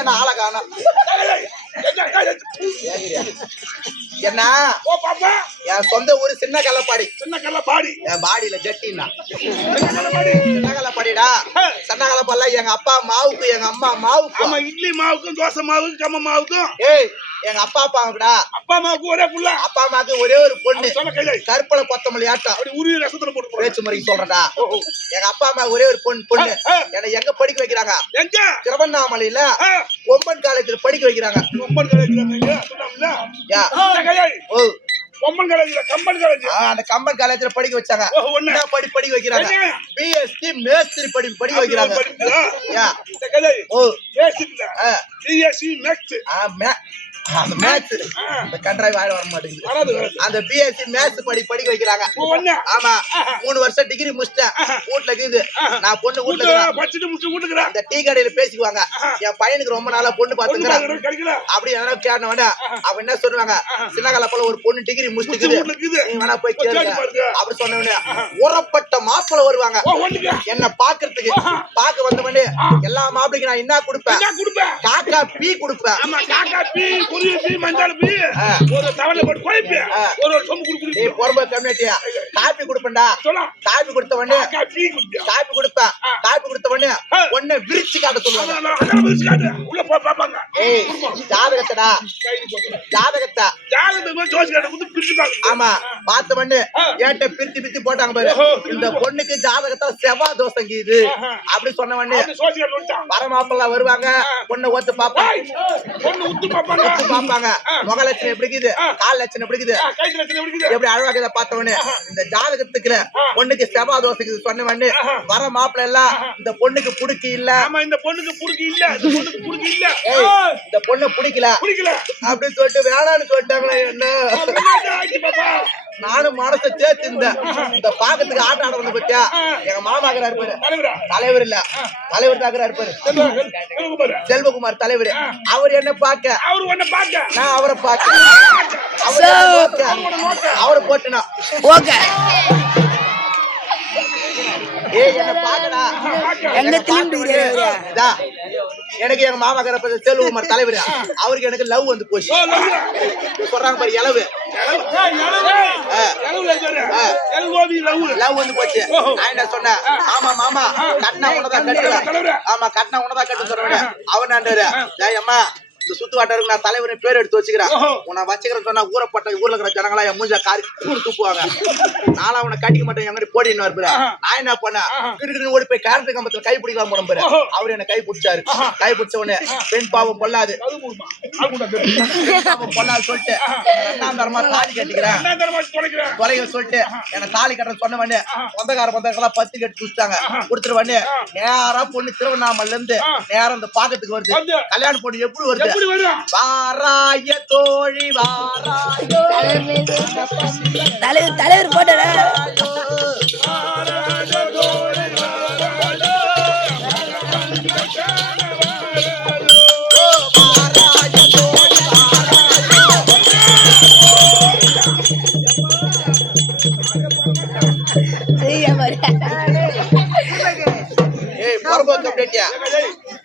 என்ன ஆளை காணோம் என்ன என் சொந்த ஊரு சின்ன கல்லப்பாடி. என் பாடியில ஜட்டின்னா சின்ன கல்லப்பாடிடா. சின்ன கல்லப்பாடில எங்க அப்பா மாவுக்கு எங்க அம்மா மாவுக்கு இட்லி மாவுக்கும் தோசை மாவுக்கும் கம்ம மாவுக்கும் எங்க அப்பா அப்பாவுக்குடா. அப்பா அம்மாவுக்கு ஒரே புள்ள. அப்பா அம்மாவுக்கு ஒரே ஒரு பொண்ணு. கருப்பலை கொத்தமல்லி ஆட்டம் அப்படி உரிய ரசத்துல போட்டு பேச்சு முறைக்கு சொல்றடா. எங்க அப்பா அம்மா ஒரே ஒரு பொண்ணு. என்னை எங்க படிக்க வைக்கிறாங்க? எங்க? திருவண்ணாமலையில கொம்பன் காலேஜ்ல படிக்க வைக்கிறாங்க. கொம்பன் காலேஜ்ல கொம்பன் காலேஜ்ல கம்பன் காலேஜ். அந்த கம்பன் காலேஜ்ல படிக்க வச்சாங்க. என்ன படிக்க வைக்கிறாங்க? பிஎஸ்சி மேஸ்திரி படிக்க வைக்கிறாங்க. BSc maths. அந்த மேத்ஸ் இந்த கண்ட்ராய் வாயில வர மாட்டேங்குது. அந்த பிஎஸ்சி மேத்ஸ் படிக்க வைக்கிறாங்க. ஆமா 3 வருஷம் டிகிரி முடிச்சிட்டேன். வீட்ல இருக்குது. நான் பொண்ணு வீட்ல படிச்சிட்டு முடிச்சு வீட்டுக்குறேன். அந்த டீ கடையில பேசிக்குவாங்க. என் பையனுக்கு ரொம்ப நாளா பொண்ணு பாத்துங்கறேன். அப்படி எதனா கேட்ன வேண்டாம். அவ என்ன சொல்லுவாங்க? சின்னகால போல ஒரு பொண்ணு டிகிரி முடிச்சிட்டு நீ வேணா போய் கேளுங்க அப்படி சொன்ன உடனே உரப்பட்ட மாப்பிளை வருவாங்க என்ன பாக்குறதுக்கு. பாக்க வந்த உடனே எல்லா மாப்பிளைக்கு நான் என்ன கொடுப்பேன்? காக்கா பீ கொடுப்பேன். ஆமா காக்கா பீ மஞ்சள் பீ ஒரு தவளை போட்டு குழைப்பி ஒரு சொம்பு குடுக்குறீ. நீ பொறுமை கம்யூனிட்டியா காபி கொடுப்பேன்டா. காபி கொடுத்த உடனே காபி கொடுப்பேன். காபி கொடுத்த உடனே ஒண்ணு விரிச்சு காட்ட சொல்லுவாங்க. உள்ள போய் பாப்பாங்க. ஜாதகத்தடா ஜாதகத்தை ஜோசி காட்ட வந்து பிரிச்சு பாக்க. ஆமா பார்த்த உடனே ஏட்ட பிரிச்சு போட்டாங்க பாரு. இந்த பொண்ணுக்கு ஜாதகத்தை செவ்வாய் தோஷம் கீது அப்படி சொன்ன உடனே வரமாப்பெல்லாம் வருவாங்க. பொண்ணை ஒத்து பாப்பாங்க. முக லட்சணம் எப்படி இருக்குது? கால் லட்சணம் எப்படி இருக்குது? எப்படி அழகாக பார்த்த உடனே இந்த ஜாதகத்துக்கு பொண்ணுக்கு செவ்வாய் தோசைக்கு சொன்ன உடனே வர மாப்பிள்ள எல்லாம் இந்த பொண்ணுக்கு புடிக்கு இல்ல. இந்த பொண்ணுக்கு புடிக்கு இல்ல. இந்த பொண்ணு பிடிக்கல அப்படின்னு சொல்லிட்டு வேணான்னு சொல்லிட்டாங்களா? என்ன நானும் மனசை சேர்த்து இந்த பாக்கத்துக்கு ஆட்டம் ஆட வந்து பத்தியா எங்க மாமா இருப்பாரு தலைவர் இல்ல தலைவர் தான் இருப்பாரு செல்வகுமார் தலைவர் அவர் என்ன பாக்க நான் அவரை பாக்க அவரை போட்டுனா ஓகே எனக்கு எங்க மாமா செல்வகுமார் தலைவர் அவருக்கு எனக்கு லவ் வந்து போச்சு சொல்றாங்க பாரு இளவு லவ் வந்து போச்சு நான் என்ன சொன்னேன் ஆமா மாமா கட்டினா உனதான் கட்டுவேன் ஆமா கட்டினா உனதான் கட்டு சொல்றேன் அவன் அம்மா இந்த சுத்து வாட்டருக்கு நான் தலைவரை பேர் எடுத்து வச்சுக்கிறேன் உன்னை வச்சுக்கிறேன்னு சொன்னா ஊரப்பட்ட ஊர்ல இருக்கிற ஜனங்களா என் மூஞ்ச காரி தூக்குவாங்க நானும் அவனை கட்டிக்க மாட்டேன் எங்க போடின்னு இருப்பாரு நான் என்ன பண்ணேன் ஓடி போய் கேரக்டர் கம்பத்துல கை பிடிக்கலாம் போன பாரு அவரு என்ன கை பிடிச்சாரு கை பிடிச்ச உடனே பெண் பாவம் பொல்லாது பொல்லாது சொல்லிட்டு ரெண்டாம் தரமா தாலி கட்டிக்கிறேன் தொலைக சொல்லிட்டு என்ன தாலி கட்டுற சொன்ன உடனே சொந்தக்கார பத்து கட்டி குடிச்சிட்டாங்க கொடுத்துட்டு உடனே நேரா பொண்ணு திருவண்ணாமலையில இருந்து நேரம் இந்த பாக்கத்துக்கு வருது கல்யாணம் பொண்ணு எப்படி வருது வாராய தோழி வாராயோ தலைவர் போட்டா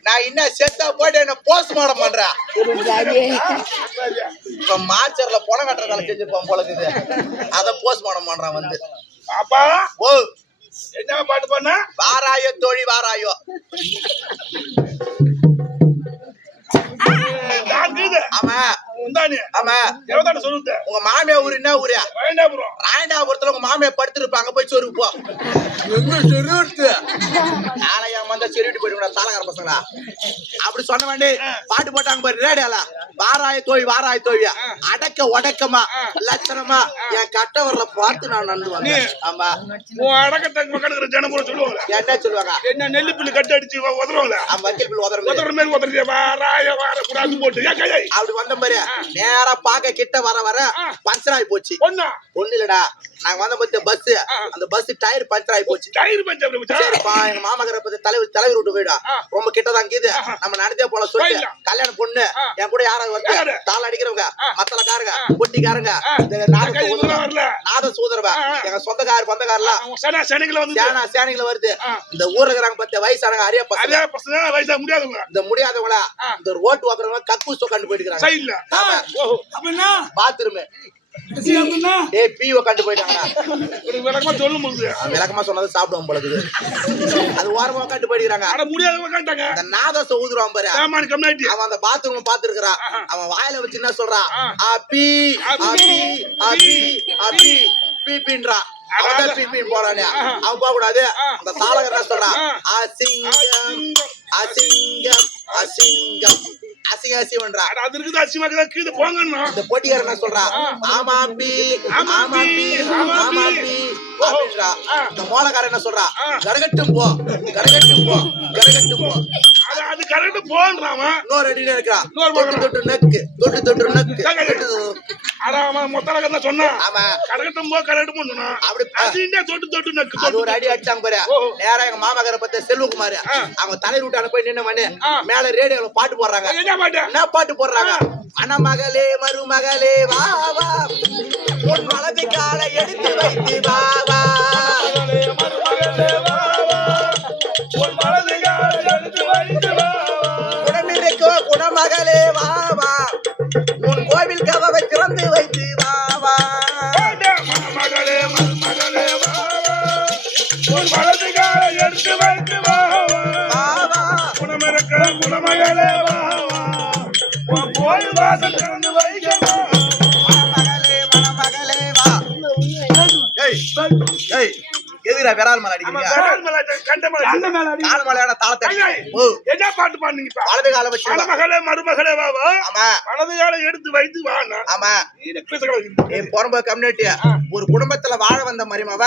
நான் என்ன செத்தா போட்டு என்ன போஸ்ட்மார்டம் பண்றேன் இப்ப மாச்சர்ல பணம் கட்டுற காலம் செஞ்சிருப்பான் போலக்குது அத போஸ்ட்மார்டம் பண்றான் வந்து அப்பா ஓ என்ன பாட்டு பண்ண வாராயோ தோழி வாராயோ ஆமா ஆமா சொல்லுங்க உங்க மாமியா ஊரு என்ன ஊரு ராயண்டாபுரத்துல உங்க மாமியா படுத்திருப்பாங்க போய் சொருக்கு போ ஆலயா வந்தா செருவிட்டு போயிடுவா தாளகார பசங்களா அப்படி சொன்ன வேண்டி பாட்டு போட்டாங்க பாரு ரேடியால வாராய தோழியா அடக்க உடக்கமா லட்சணமா என் கட்ட வரல பார்த்து நான் நடந்துவாங்க ஆமா அடக்கத்தை ஜனமுறை சொல்லுவாங்க என்ன சொல்லுவாங்க என்ன நெல்லு பில்லு கட்டு அடிச்சு உதறுவாங்க வக்கீல் பில் உதற மாதிரி உதறது வாராய போட்டு அப்படி வந்த மாதிரி நேரா பாக்க கிட்ட வர பஞ்சர் ஆகி போச்சு ஒண்ணு இல்லடா நாங்க வந்த பத்தி பஸ் அந்த பஸ் டயர் பஞ்சர் ஆகி போச்சு சரிப்பா எங்க மாமா தலைவர் விட்டு போயிடா ரொம்ப கிட்டதான் கீது நம்ம நடந்தே போல சொல்லி கல்யாணம் பொண்ணு என் கூட யாராவது வந்து தாள் அடிக்கிறவங்க மத்தலக்காரங்க பொட்டிக்காரங்க நாத சூதரவ எங்க சொந்தக்கார பந்தக்காரலாம் சேனைகளை வருது இந்த ஊர்ல இருக்கிறாங்க பத்தி வயசானவங்க அரிய பசங்க இந்த முடியாதவங்களா இந்த ரோட்டு வாக்குறவங்க கக்கூஸ் உட்காந்து போயிட்டு பாத்ரூம் கண்டு போயிட்டாங்க விளக்கமா சொன்னது சாப்பிடுவோம் போல அது ஓரமா கண்டு போயிடுறாங்க நாதச ஊதுருவான் பாரு அவன் அந்த பாத்ரூம் பாத்துருக்கான் அவன் வாயில வச்சு என்ன சொல்றான் அப்பி அப்பி அப்பி அப்பி பீப்பின்றான் அவன் பீப்பின் போறானே அவன் போக கூடாது அந்த தாளகர் என்ன சொல்றான் அசிங்கம் அசிங்கம் அசிங்கம் அசிங்கம்ன்றா அது இருக்குது அசிங்கமா கீழே போங்கன்னு இந்த போட்டியார் என்ன சொல்றா ஆமாம்பி ஆமாம்பி ஆமாம்பி அப்படின்றா இந்த மோளக்காரன் என்ன சொல்றா கரகட்டும் போ கரகட்டும் போ கரகட்டும் போ அது கரெக்ட் போன்றாமா இன்னொரு அடியில இருக்கா தொட்டு நக்கு அடாமா மொத்தலகர்ல சொன்னா ஆமா கரகட்டும் போ கரகட்டும் சொன்னா அப்படி அதிண்டே தொட்டு நக்கு அது ஒரு அடி அடிச்சாங்க பாரு நேரா எங்க மாமாக்கார பத்தி செல்வகுமார் அவங்க தலை ரூட்டான போய் நின்னு மண்ணு மேல ரேடியோல பாட்டு போடுறாங்க என்ன பாட்டு போடுறாங்க மணமகளே மருமகளே வா வா உன் வலது காலை எடுத்து வைத்து வா வா குணமிருக்கோ குணமகளே வா வா உன் கோவில் கதவை திறந்து வைத்து வா வா மகளே மருமகளே வா உன் வலது காலை எடுத்து வைத்து வா வா குணமிருக்கோ குணமகளே வா கோயில் வாசல் திறந்து வைக்கவா மணமகளே வா எதுக்குடா விரால் மலை அடிக்கிறீங்க கால் மலையோட தாளத்தை ஓ என்ன பாட்டு பாடுனீங்க வலது கால வச்சு மருமகளே மருமகளே வாவா ஆமா வலது காலை எடுத்து வைத்து வானா ஆமா பொறம்ப கம்யூனிட்டி ஒரு குடும்பத்துல வாழ வந்த மருமவ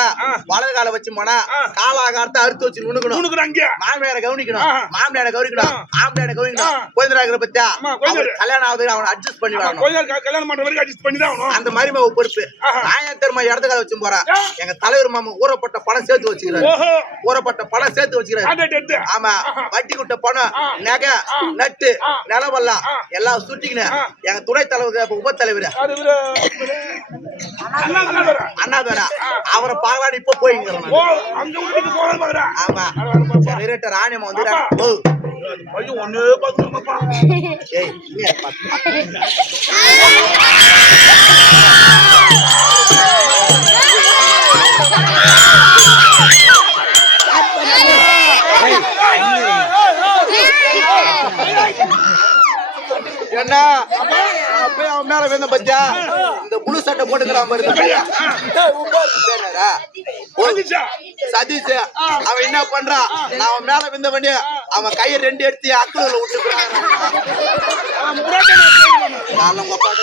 வலது கால வச்சு போனா காலாகாரத்தை அறுத்து வச்சு நுணுக்கணும் மாமியார கவனிக்கணும் மாமியார கவனிக்கணும் ஆம்பளையார கவனிக்கணும் கோயிந்தராகிற பத்தியா கல்யாணம் ஆகுது அவனை அட்ஜஸ்ட் பண்ணி வரணும் கல்யாணம் பண்ற வரைக்கும் அட்ஜஸ்ட் பண்ணி தான் அந்த மருமவ பொறுப்பு நான் ஏன் தெரியுமா இடது கால வச்சு போறேன் எங்க தலைவர் மாமா ஊறப்பட்ட பணம் சேர்த்து வச்சுக்கிறாரு ஊறப்பட்ட பணம் சேர்த்து வச்சுக்கிறாரு ஆமா வட்டி குட்ட பணம் நகை நட்டு நிலவெல்லாம் எல்லாம் சுட்டிக்கினேன் எங்க துணை தலைவர் உப தலைவர் அண்ணாதுரா அவரை பாகலான்னு இப்ப போயிங்கிறோம் ஆமா ராணியம்மா வந்து ஒண்ணு பாத்துப்பா என்ன அப்ப அவன் மேல விழுந்த பத்தியா இந்த புழு சட்டை போட்டுக்கிறான் சதீஷ் அவன் என்ன பண்றான் நான் அவன் மேல விழுந்த வண்டி அவன் கையை ரெண்டு எடுத்து அக்குள்ள விட்டுக்கிறான் உங்க பாட்ட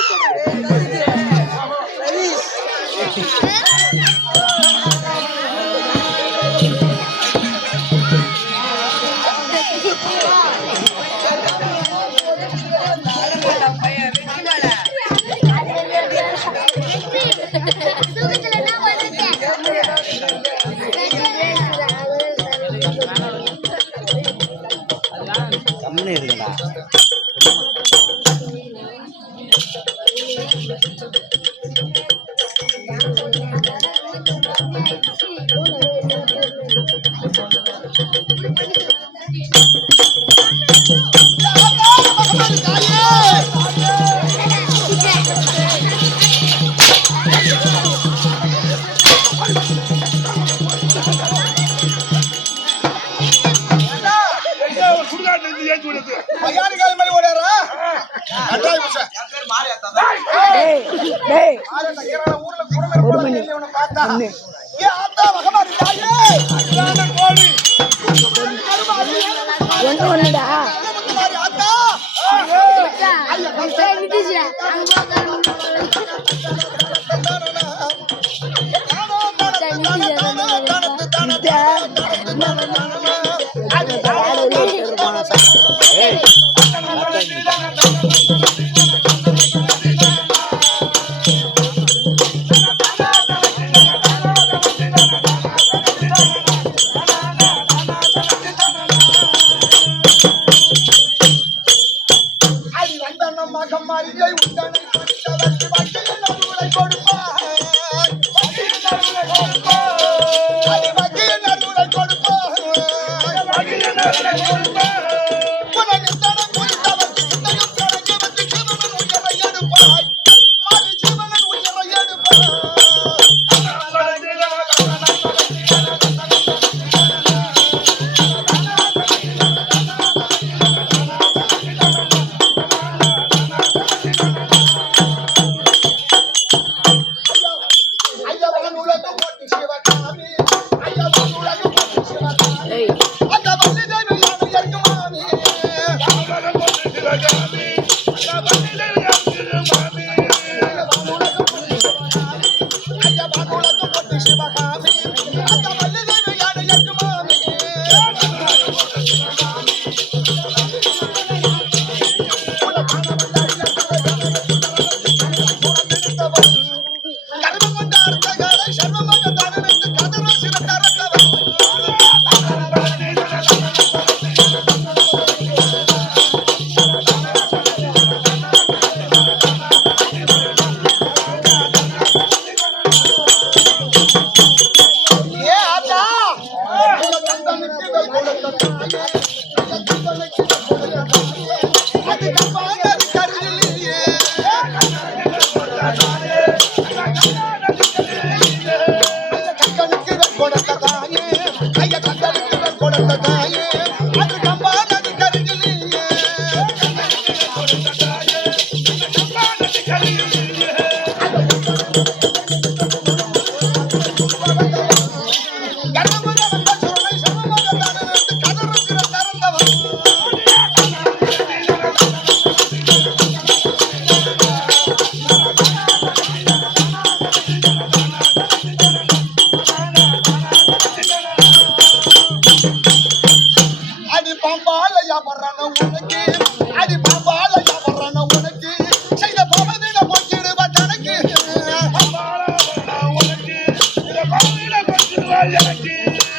பாம்பால் எனக்கு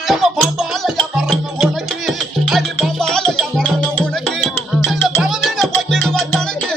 நம்ம பாம்பாலையா வரணும் உனக்கு அது பாம்பாலையா வரணும் உனக்கு இந்த பவனின போட்டிடுவா தனக்கு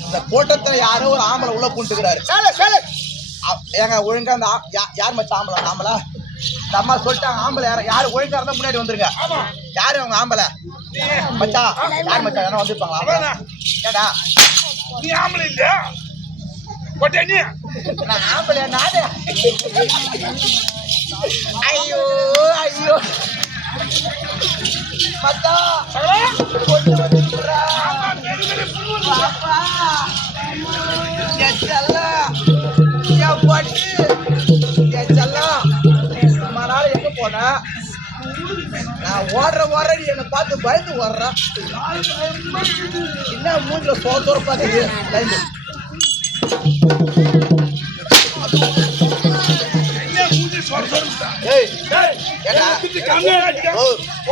இந்த கூட்டத்துல யாரோ ஒரு ஆம்பளை உள்ள பூண்டுக்கிறாரு. ஏங்க ஒழுங்கா அந்த யார் மச்சா ஆம்பளை ஆம்பளை இந்த அம்மா சொல்லிட்டாங்க ஆம்பளை யாரு ஒழுங்கா இருந்தா முன்னாடி வந்துருங்க. யாரு அவங்க ஆம்பளை மச்சா யார் மச்சா யாரும் வந்துருப்பாங்களா? ஏடா நீ ஆம்பளை இல்லையா கொட்டே நீ நான் ஆம்பளை நானே. ஐயோ ஐயோ மச்சா கொண்டு வந்துடுறா பாப்பா என் செல்லம் என் பட்டு என் செல்லம் ரொம்ப நாள் எங்க போன நான் ஓடுற நீ என்னை பார்த்து பயந்து ஓடுறான். என்ன மூஞ்சில சோத்தோட பார்த்து பயந்து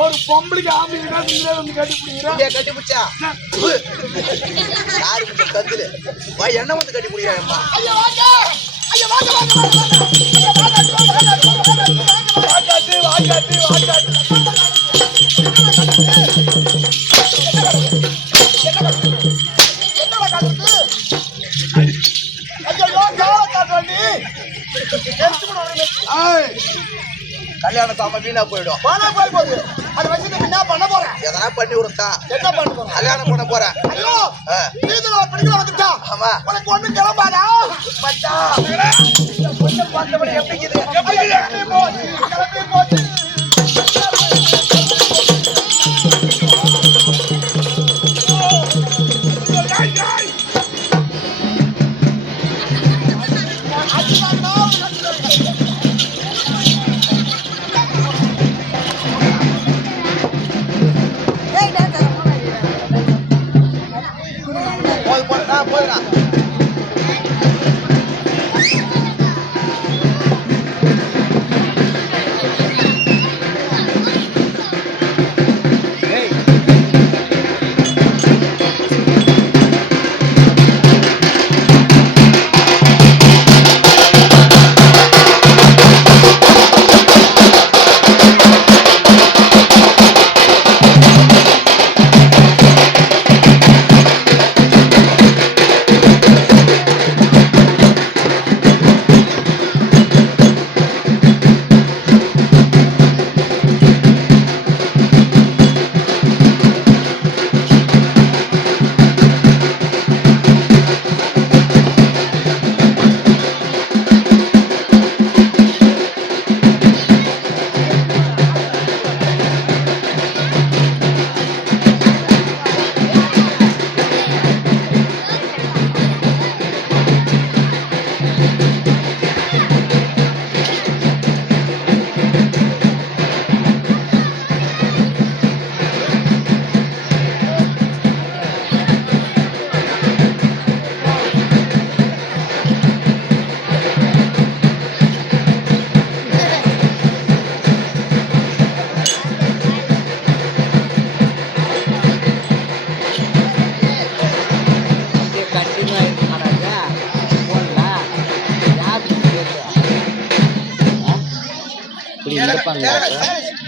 ஒரு பொம்பளைக்கு ஆம்பளை கட்டி பிடிச்சா யாரு கத்துல என்ன வந்து கட்டி பிடிக்கிறாங்கம்மா. கல்யாணம் சாம வீணா போயிடும். போகுது அதை வச்சு என்ன பண்ண போறேன்? எதனா பண்ணி விடுத்தா என்ன பண்ண போறேன்? கல்யாணம் பண்ண போறேன். ஐயோ நீங்க படிக்க வந்துட்டா ஆமா உனக்கு ஒண்ணு கிளம்பாதா மச்சான் கொஞ்சம் பார்த்தபடி எப்படி இருக்குது கிளம்பி போச்சு போதுடா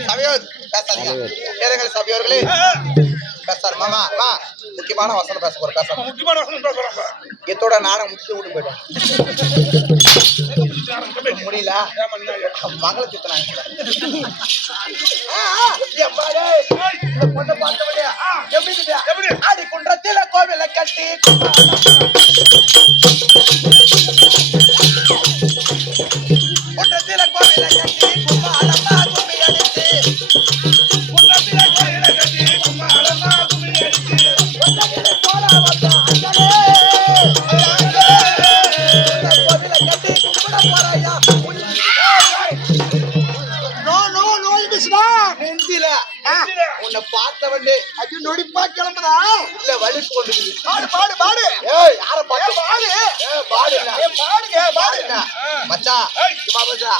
சபையோர் பேசாதீங்க. கேளுங்கள் சபையோர்களே. பேசாரு மாமா வா. முக்கியமான வசனம் பேச போற பேச. முக்கியமான வசனம் பேசுறாங்க. இதோட நாடகம் முடிச்சு விட்டு போயிட்டோம். முடியல. மகள திட்டுறாங்க. இந்த பொண்ணை பார்த்தவனே எப்படி ஆடி குன்றத்தில கோவில கட்டி குன்றத்தில கோவில கட்டி கும்மாளமா கும்மி அடிச்சு குன்றத்தில கோவில கட்டி கும்மாளமா கும்மி அடிச்சு குன்றத்தில போடா வந்தா அங்கலே கோவில கட்டி கும்பிட போறாயா. நெஞ்சில உன்னை பார்த்தவனே அது நொடிப்பா கிளம்புதா இல்ல வலிப்பு வந்துக்குது. பாடு பாடு பாடு. ஏய் யார பாடு பாடு. பாடு இல்ல பாடுங்க பாடுங்க மச்சான். சும்மா மச்சா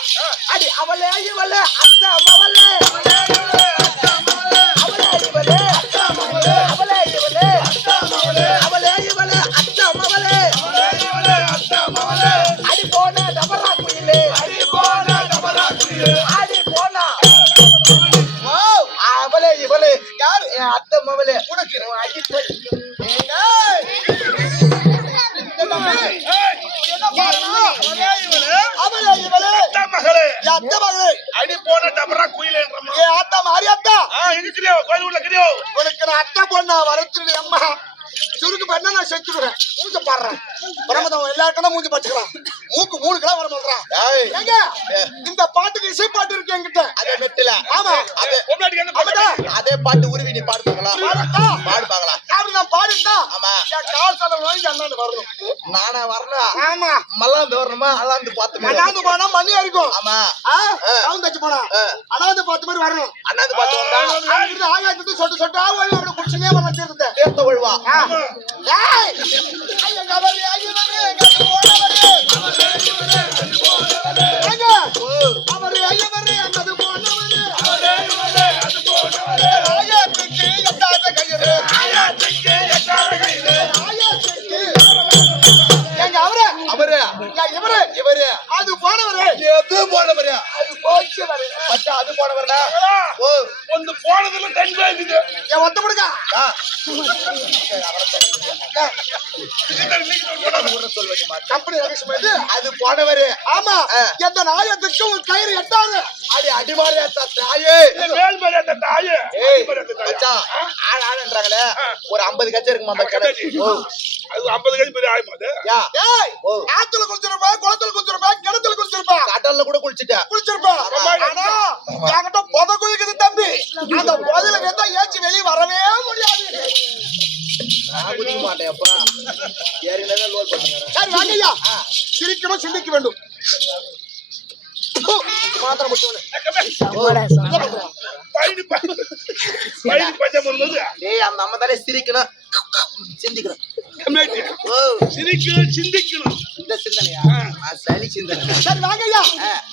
அடி அவளே இவளே அத்தா மவளே அவளே இவளே அத்தா மவளே அவளே இவளே அத்தா மவளே அவளே இவளே அத்தா மவளே அவளே இவளே அத்தா மவளே அவளே இவளே அத்தா மவளே அடி போனா டபரா குயிலே அடி போனா டபரா குயிலே அடி போனா அவளே இவளே யார் என் அத்தை மவளே உனக்கு அடி அடி போன டபரா குயிலேன்றமா அத்தா மாறி அத்தா இருக்கிறியோ கோயில் உள்ள இருக்கிறியோ உனக்கு நான் அத்தை பொண்ணா வரத்துடைய அம்மா சுருக்கு பண்ண நான் செத்துடுறேன். மூஞ்ச பாடுறேன் பிரமதம் எல்லாருக்கும் மூஞ்சி பச்சுக்கிறான். மூக்கு 3 கிலோ வர சொல்றான். எங்க இந்த பாட்டுக்கு இசை பாட்டு இருக்கு என்கிட்ட. அதே மெட்டில ஆமா அது பொம்னாடிக்கு என்ன பாட்டு அதே பாட்டு உருவி நீ பாடு பாக்கலாம். பாடு பாக்கலாம். அப்படி நான் பாடிட்டா ஆமா கால் சொல்ல நோய் அண்ணாந்து வரணும். நானா வரணும். ஆமா மல்லாந்து வரணுமா அல்லாந்து பார்த்து அண்ணாந்து போனா மண்ணி அடிக்கும். ஆமா அவன் தச்சு போனா அண்ணாந்து பார்த்து மாதிரி வரணும். அண்ணாந்து பார்த்து வந்தா அங்கிருந்து ஆகாயத்துக்கு சொட்டு சொட்டா ஓடி அப்படி குடிச்சுனே வரணும். தீர்த்தத்தை தேர்த்த ஒழுவா. அவரு இவரு அது போனவரு எது போனவரு அது போச்சு மச்சான். அது போனவர்டா. ஓ வந்து போனதுல கண்பா இருக்குது என் ஒத்த கொடுக்க கம்பெனி அது போனவரு. ஆமா எந்த நாயத்துக்கு உன் கயிறு எட்டாது. அடி அடிமாரியா தாயே மேல் மரியாதை தாயே மச்சான். ஆள் ஆளுன்றாங்களே ஒரு 50 கட்சி இருக்குமா அந்த கடை. அது 50 கட்சி பெரிய ஆயுமாது ஆத்துல குளிச்சிருப்பா, குளத்துல குளிச்சிருப்பா, கிணத்துல குளிச்சிருப்பா, கடல்ல கூட குளிச்சுட்டேன் குளிச்சிருப்பா. ஆனா என்கிட்ட பொத குளிக்குது தம்பி. அந்த பொதையில இருந்தா ஏச்சி வெளியே வரவே முடியாது. நான் குதிக்க மாட்டேன் அப்பா. ஏறினதே லோல் பண்ணுங்க. சரி வாங்கய்யா. சிரிக்கணும் சிந்திக்க வேண்டும். மாத்திரம் முடிச்சவனே டேய் அந்த அம்மா தானே சிரிக்கணும் சிந்திக்கணும். சிந்திக்கணும் இந்த சிந்தனையா சளி சிந்தனை. சரி வாங்கய்யா.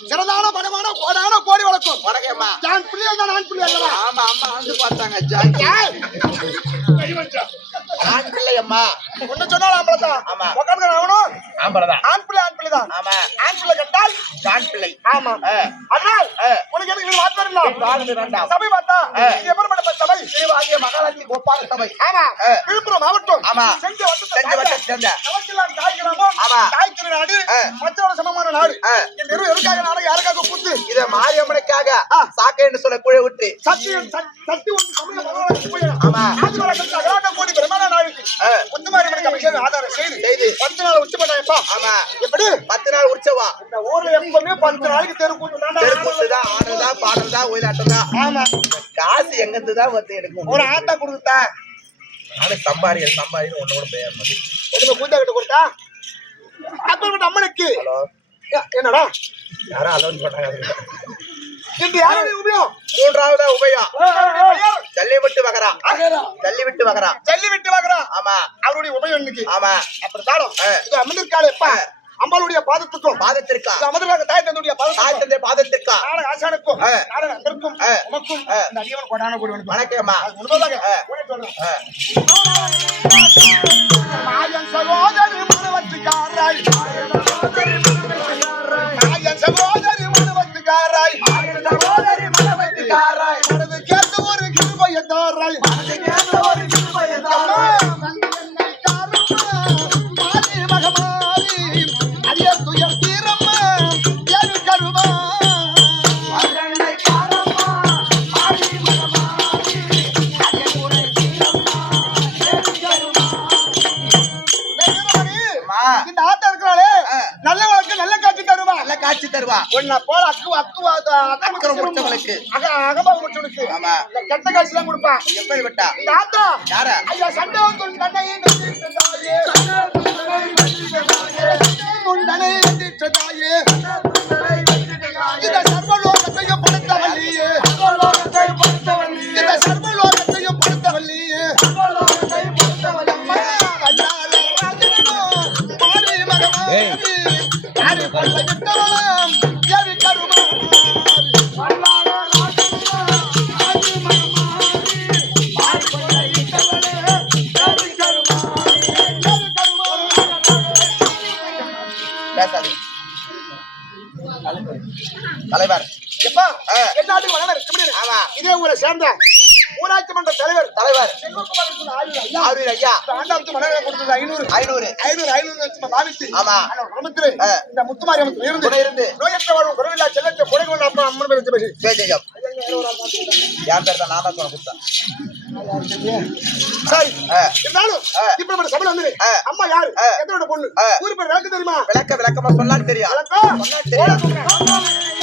சிறந்தான பணமான கோடான கோடி வளர்க்கும் வணக்கம்மா. நான் பிள்ளையா தான் நான் பிள்ளை அல்லவா? ஆமா அம்மா வந்து பார்த்தாங்க ஜாக்கி ஆண் பிள்ளை அம்மா. ஒண்ணு சொன்னாலும் ஆம்பளதான். ஆமா உட்காந்து அவனும் ஆம்பளதான். ஆண் பிள்ளை தான். ஆமா ஆண் பிள்ளை கேட்டால் ஆண் பிள்ளை. ஆமா அதனால் உனக்கு எதுக்கு வாழ்ந்து வேண்டாம். சபை பார்த்தா இது எப்படிப்பட்ட சபை? திருவாகிய மகாராஜி கோபால சபை. ஆமா விழுப்புரம் மாவட்டம். ஆமா செஞ்ச வட்டத்தை சேர்ந்த நமக்கெல்லாம் தாய் கிராமம். ஆமா தாய் திரு நாடு மற்றோட சமமான நாடு. இந்த எதுக்காக நாடு யாருக்காக கூத்து? இத மாரியம்மனுக்காக சாக்கைன்னு சொல்ல குழை விட்டு சக்தி ஒன்று தமிழ் பகவானுக்கு போயிடும். ஆமா ஆதிவரகன் கோடி பிரமாண நாளுக்கு முத்து மாரியம்மனுக்கு அபிஷேகம் ஆதாரம் செய்து 10 நாள் உச்சப்பட்டாயப்பா. ஆமா எப்படி 10 நாள் உற்சவம். இந்த ஊர்ல எப்பவுமே 10 நாளைக்கு தெரு கூத்து தான். ஆடுதான் பாடுறதா ஒயிலாட்டதா. ஆமா காசு எங்கிருந்து தான் வந்து எடுக்கும். ஒரு ஆட்டா கொடுத்தா நானே சம்பாரின்னு ஒண்ணு கூட போய் எதுக்கு பூஜா கிட்ட கொடுத்தா அப்ப அம்மனுக்கு என்னடா யாரும் அலோன் பண்ணாங்க. இது யாருடைய உபயம்? மூன்றாவது உபயம் ஜல்லி விட்டு வகரா. ஜல்லி விட்டு வகரா. ஆமா அவருடைய உபயம் இன்னைக்கு. ஆமா அப்படி தாளம் இது அமர்ந்திருக்காளேப்பா அம்பாளுடைய பாதத்துக்கும் அமர்ந்திருக்காங்க தாய் தந்தையுடைய பாதத்திற்கா நாளை ஆசானுக்கும் நாளை நண்பருக்கும் உமக்கும் இந்த அடியவன் கொடான கூடி வணக்கம்மா. மாயன் சகோதரி முனவத்துக்காராய் மாயன் சகோதரி முனவத்துக்காராய் சகோதரி மனவெட்டிக்காராய் மனது கேட்ட ஒரு கிருபையை தாராய் மனதை கேட்ட ஒரு கிருபையை தாராய் மாறி மகமாரி அரிய துயர் தீரம்மா ஏழு கருமா மகனைக்காரம்மா ஆடி மகமாரி அரியமுறை தீரம்மா ஏறுகருமா. அம்மா, இந்த ஆத்தா இருக்கிறாளே நல்ல வழக்கு நல்ல காட்சி தருவா நல்ல காட்சி தருவா உன்னை போல அக்கறை முடிச்சவங்களுக்கு. அகமா முடிச்சவனுக்கு ஆமா. இந்த கெட்ட காட்சி எல்லாம் கொடுப்பா எப்படி விட்டா இந்த ஆத்தா யார ஐயா சண்டை வந்து தன்னையே நம்பிட்டதாயே முண்டனை நம்பிட்டதாயே இந்த சர்வலோகத்தையும் படுத்தவல்லியே இந்த சர்வலோகத்தையும் படுத்தவல்லியே மாறி மகமாரி யாரு கொள்ள விட்டவளாம் ஏவி கருமா பேசாதே. தலைவர் எப்பா என்ன நாட்டுக்கு வளர்ந்து எப்படி ஆமா. இதே ஊரை சேர்ந்த ஊராட்சி மன்ற தலைவர் தலைவர் செல்வகுமார் சொன்ன ஆயுள் ஐயா ஆரூர் ஐயா இந்த ஆண்டாளுக்கு மனைவி கொடுத்தது 500 500 500 லட்சம் பாவித்து ஆமா. அந்த குடும்பத்திலே இந்த முத்துமாரி அம்மன் இருந்து துணை இருந்து நோயற்ற வாழ்வும் குறைவில்லா செல்லத்தை கொடைகொண்ட அப்பா அம்மன் பேர் பேசி ஜெயம் என் பேர் தான் நான் தான் சொன்ன கொடுத்தேன். சரி ஆ. இருந்தாலும் இப்ப நம்ம சபையில வந்து அம்மா யாரு எத்தனோட பொண்ணு ஊரு பேர் எனக்கு தெரியுமா விளக்கமா சொல்லான்னு தெரியும். வணக்கம். சொன்னா தெரியும்.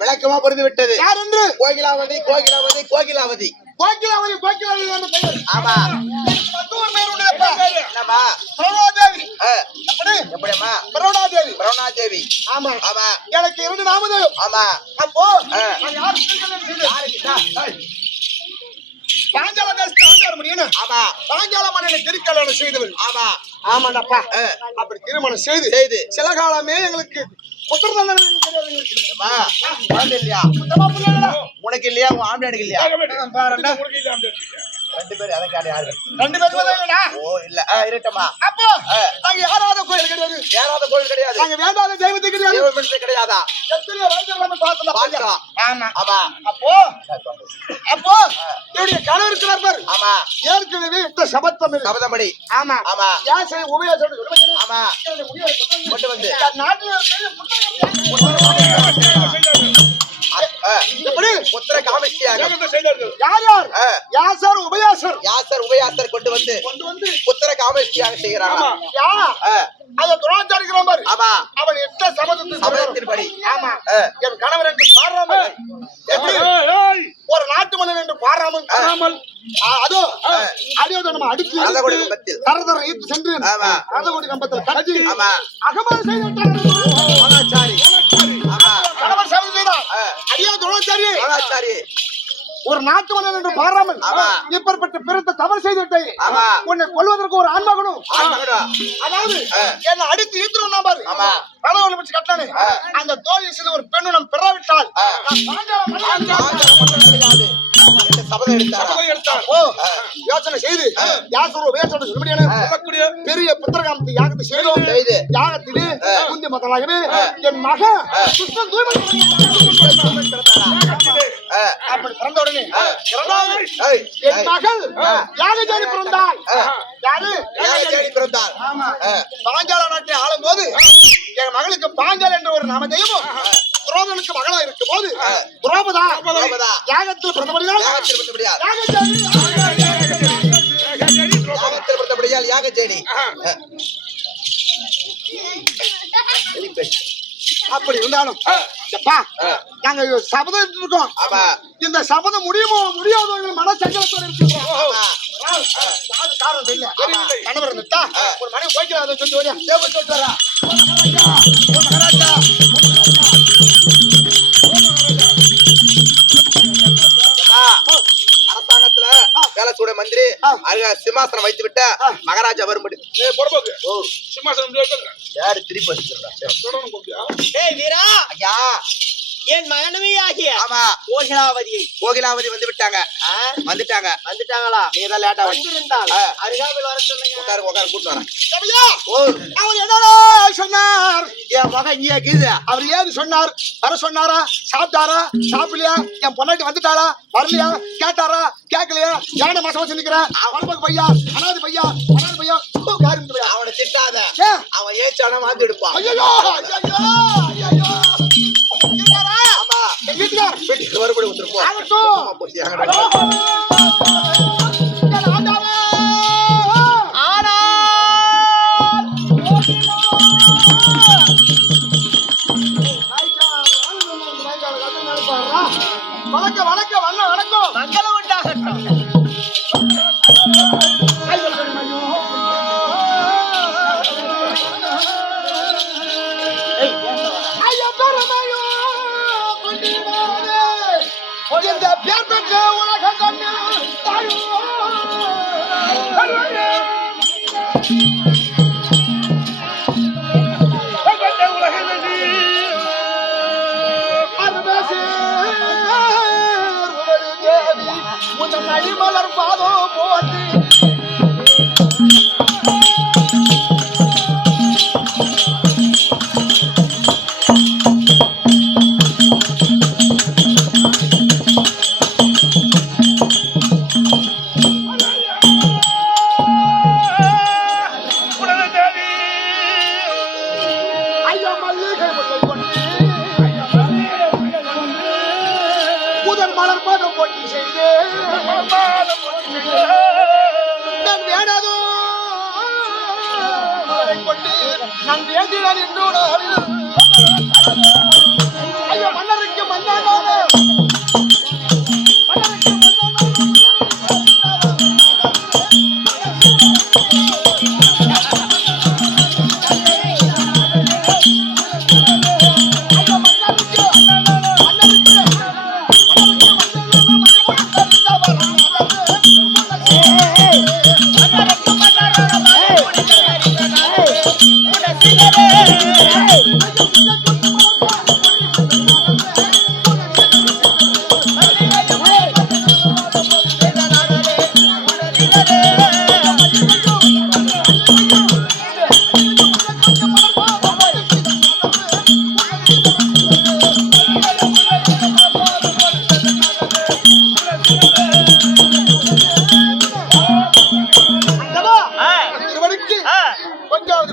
விளக்கமா புரிந்து விட்டது. யார் என்று கோகிலாவதி கோகிலாவதி கோகிலாவதி கோகிலாவதி கோகிலாவதி என்ற பெயர் ஆமா. மற்றொரு பெயர் உண்டு என்னம்மா பரவனாதேவி எப்படி எப்படியம்மா பரவனாதேவி பரவனாதேவி ஆமா ஆமா எனக்கு 2 நாமதேவம் ஆமா. அப்போ நான் யாருக்கு செய்தேன் பாஞ்சால தேசத்து ஆண்டார் மணியன ஆமா பாஞ்சால மன்னனை திருக்கல்யாணம் செய்தவள் ஆமா ஆமாண்டப்பா அப்படி திருமணம் செய்து சில காலமே எங்களுக்கு புத்திர தந்தனை தெரியாது அம்மா குழந்தை இல்லையா சுத்தமா புரியல உனக்கு இல்லையா உன் ஆம்பளைக்கு இல்லையா உனக்கு இல்ல 2 பேர் அதை காட்டி யாரு 2 பேரும் இல்லடா. ஓ இல்ல இருட்டமா அப்போ நாங்க யாராவது கோயில் கிடையாது. யாராவது கோயில் கிடையாது. நாங்க வேண்டாத தெய்வத்தை கிடையாது. தெய்வமே கிடையாதா? எத்தனை வருஷம் நம்ம பார்த்தோம். பார்த்தோம். ஆமா. ஆமா. அப்போ என்னுடைய கணவர் இருக்கிறார் பாரு. ஆமா. ஏற்கனவே இந்த சபதப்படி. ஆமா. ஆமா. யார் செய்ய உபயோகம் சொல்லுங்க. ஆமா. கொண்டு வந்து நாட்டுல எப்படி புத்திர காமேஷ்டியாக யார் யார் யாசர் உபயாசர் கொண்டு வந்து புத்திர காமேஷ்டியாக செய்கிறாங்க. யா அத துரோணாச்சாரிக்கிறோம் பாரு. ஆமா. அவன் எட்ட சபதத்தின்படி. ஆமா. என் கணவர் என்று பாராமல் எப்படி ஒரு நாட்டு மன்னன் என்று பாராமல் அதோ அடியோட நம்ம அடிச்சு ரதகோடி கம்பத்தில் தரதர ஈர்த்து சென்று ஆமா. ரதகோடி கம்பத்தில் கட்டி ஆமா. அகமது செய்தார். துரோணாச்சாரி. ஆமா. கணவர் சபதம் செய்தார். அடியோ துரோணாச்சாரி ஒரு நாட்டு மன்னன் என்று பாராமல் இப்பேற்பட்ட பிறந்த தவறு செய்துவிட்டை உன்னை கொல்வதற்கு ஒரு ஆண்மகனும் அதாவது என்ன அடித்து ஈர்த்துருவா பாரு. பணம் வச்சு கட்டானே அந்த தோல்வி செய்த ஒரு பெண்ணு நம் பெறாவிட்டால் சபதம் எடுத்தார். யோசனை செய்து பெரிய புத்திரகாமத்தை யாகத்தை செய்தோம். யாகத்திலே குந்தி மதலாகவே என் மகன் கிருஷ்ணன் தூய்மை அப்படி பிறந்த உடனே என் மகள் யாகஜானி பிறந்தாள். யாரு பிறந்தார். பாஞ்சால நாட்டை ஆளும் போது என் மகளுக்கு பாஞ்சால் என்ற ஒரு நாம தெய்வம் துரோகனுக்கு மகளா இருக்கும் போது துரோபதா யாகத்தில் பிறந்தபடியால் யாகச்சேடி அப்படி இருந்தாலும் நாங்க சபதம் இருக்கோம். இந்த சபதம் முடியுமோ முடியாதோ மன சங்கடத்தோடு இருக்கிறோம். காரணம் இல்ல கணவர் இருந்துட்டா ஒரு மனைவி போய்க்கிறாத சொல்லிட்டு வரா. அரசாங்கத்துல வேலை சூட மந்திரி சிம்மாசனம் வைத்து விட்ட மகாராஜா வரும்படி சிம்மாசனம் யாரு திருப்பி வச்சிருக்கா ஐயா என் மகனமே ஆகிய ஆமா கோகிலாவதி வந்து விட்டாங்க. வந்துட்டாங்களா? நீ தான் லேட்டா வந்திருந்தால் அருகாமையில் வர சொல்லுங்க. உட்காரு கூட்டு வரேன். அவர் என்னடா சொன்னார்? என் மகன் இங்கே இருக்குது. அவர் ஏது சொன்னார்? வர சொன்னாரா? சாப்பிட்டாரா? சாப்பிடலையா? என் பொண்டாட்டி வந்துட்டாளா? வரலையா? கேட்டாரா? கேட்கலையா? யானை மாசம் வச்சு நிக்கிறேன். பையா அனாது பையா அவனை திட்டாத. அவன் ஏச்சானா வாந்தி எடுப்பான். வீட்டுக்கு மறுபடி வந்துருப்போம். வணக்கம் மங்களம் உண்டாகட்டும். இந்த பேர் பெற்ற உலக மலர் பாதோ போட்டு முதல் மலர் பாதம் போட்டி செய்து வேணாதோ நான் வேண்டினான் என்னோட ஐயோ மன்னருக்கு மன்னானோ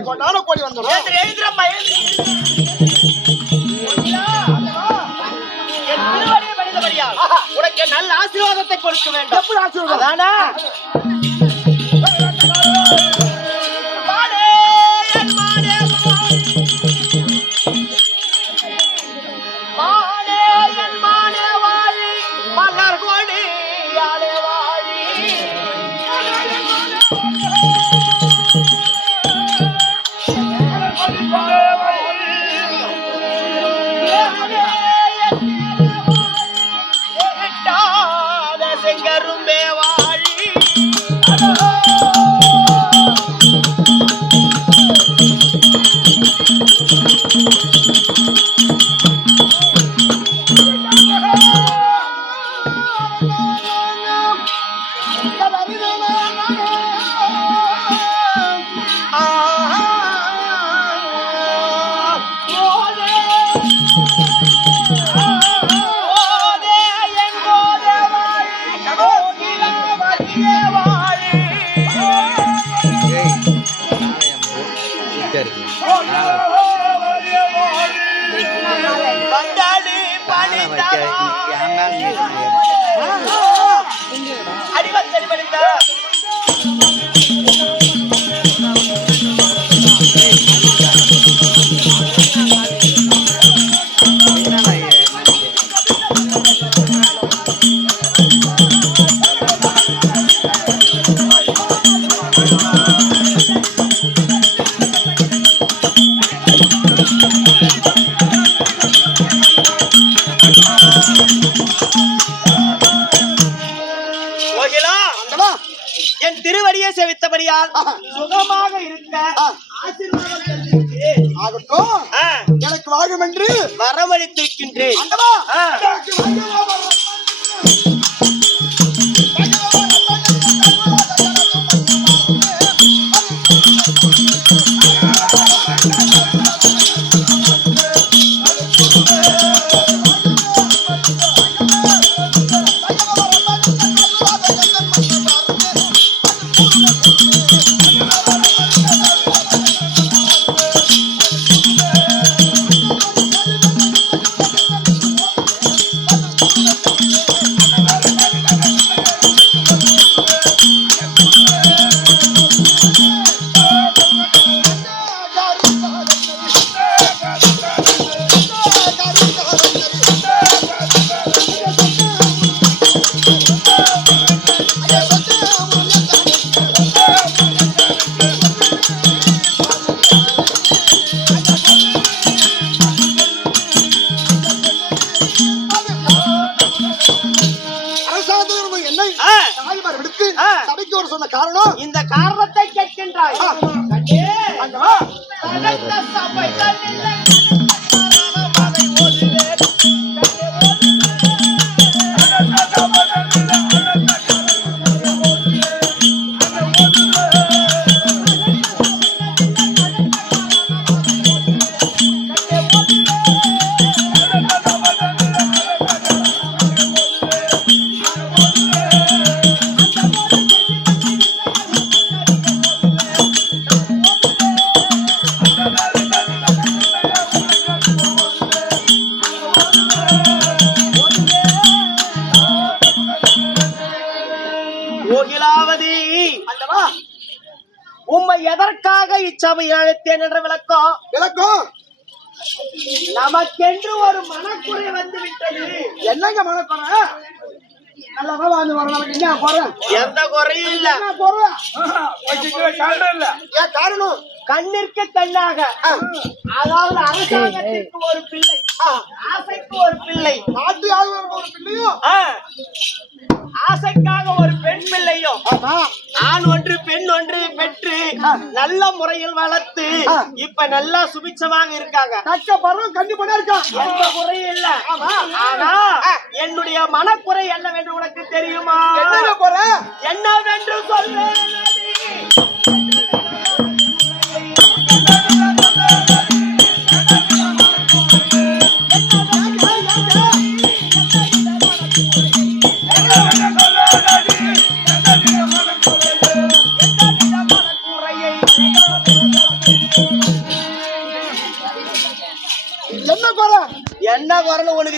கொண்டாட கோடி வந்தோம். எழுந்திரம்மா, என் திருவடியை பணிந்தபடியால் உனக்கு நல்ல ஆசீர்வாதத்தை கொடுக்க வேண்டும். எப்படி ஆசீர்வாதம்? அதானே? மானே, என் மானே, மானே, என் மானே வாழி, மலர் கொடியாலே வாழி. செங்கரும்பே வாழி. என் திருவடியை சேவித்தபடியால் சுகமாக இருக்க ஆகட்டும், எனக்கு வாழும் என்று வரமளித்திருக்கின்றேன். சொன்ன காரணம் இந்த காரணத்தை கேட்கின்றாய். கோகிலாவதி, உம்மை எதற்காக இச்சபையில் அழைத்தேன் என்ற விளக்கம் நமக்கென்று ஒரு மனக்குறை வந்து விட்டது. என்னங்க மனக்குறை? எந்த குறையும் இல்ல. காரணம் கண்ணிற்கு கண்ணாக, அதாவது அரசாங்கத்திற்கு ஒரு பிள்ளை, ஆசைக்கு ஒரு பிள்ளை, நாட்டு ஆளுநர் ஒரு பிள்ளையும், ஆசைக்காக ஒரு பெண் பிள்ளையும், ஆண் ஒன்று பெண் ஒன்று பெற்று நல்ல முறையில் வளர்த்து இப்ப நல்லா சுபிச்சமாக இருக்காங்க. தக்க பருவம் கண்டிப்பா இருக்கா, எந்த குறையும் இல்ல. ஆனா என்னுடைய மனக்குறை என்னவென்று உனக்கு தெரியுமா? என்ன குறை? என்னவென்று சொல்ல என்ன குறை என்ன குறைன்னு உனக்கு